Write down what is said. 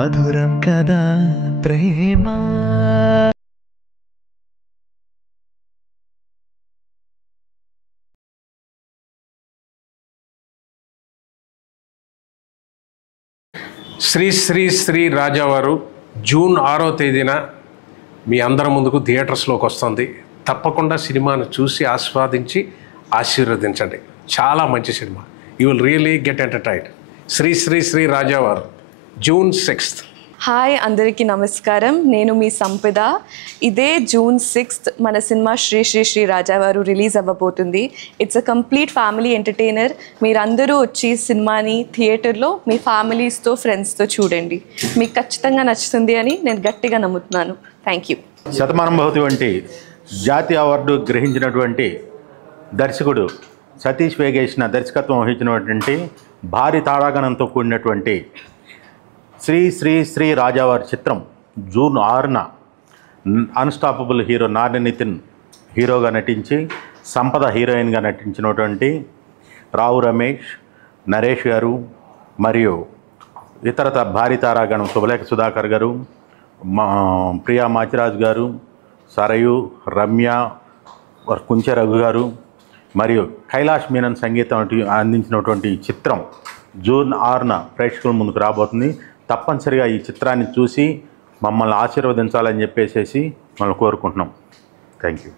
మధురం కదా ప్రేమ. శ్రీ శ్రీ శ్రీ రాజావారు జూన్ 6వ తేదీన మీ అందరి ముందుకు థియేటర్స్లోకి వస్తుంది. తప్పకుండా సినిమాను చూసి ఆస్వాదించి ఆశీర్వదించండి. చాలా మంచి సినిమా. You will really get entertained. Shri Shri Shri Rajavaru June 6th. Hi, అందరికీ నమస్కారం. నేను మీ సంపద. ఇదే జూన్ 6th మన సినిమా శ్రీ శ్రీ శ్రీ రాజావారు రిలీజ్ అవ్వబోతుంది. It's a complete family entertainer. మీరందరూ వచ్చి సినిమాని థియేటర్లో మీ ఫ్యామిలీస్తో ఫ్రెండ్స్తో చూడండి. మీకు ఖచ్చితంగా నచ్చుతుంది అని నేను గట్టిగా నమ్ముతున్నాను. Thank you. శతమానం భవతి వంటి జాతీయ అవార్డు గ్రహించినటువంటి దర్శకుడు సతీష్ వేగేసిన దర్శకత్వం వహించినటువంటి భారీ తారాగణంతో కూడినటువంటి శ్రీ శ్రీ శ్రీ రాజావారి చిత్రం జూన్ 6న అన్స్టాపబుల్ హీరో నాని నితిన్ హీరోగా నటించి, సంపద హీరోయిన్గా నటించినటువంటి రావు రమేష్, నరేష్ గారు మరియు ఇతరత భారీ తారాగణం శుభలేఖ సుధాకర్ గారు, ప్రియా మాచిరాజు గారు, సరయు, రమ్య, కుంచె రఘు గారు మరియు కైలాష్ మీనన్ సంగీతం అందించినటువంటి చిత్రం జూన్ 6న ప్రేక్షకుల ముందుకు రాబోతుంది. తప్పనిసరిగా ఈ చిత్రాన్ని చూసి మమ్మల్ని ఆశీర్వదించాలని చెప్పేసి మనం కోరుకుంటున్నాం. Thank you.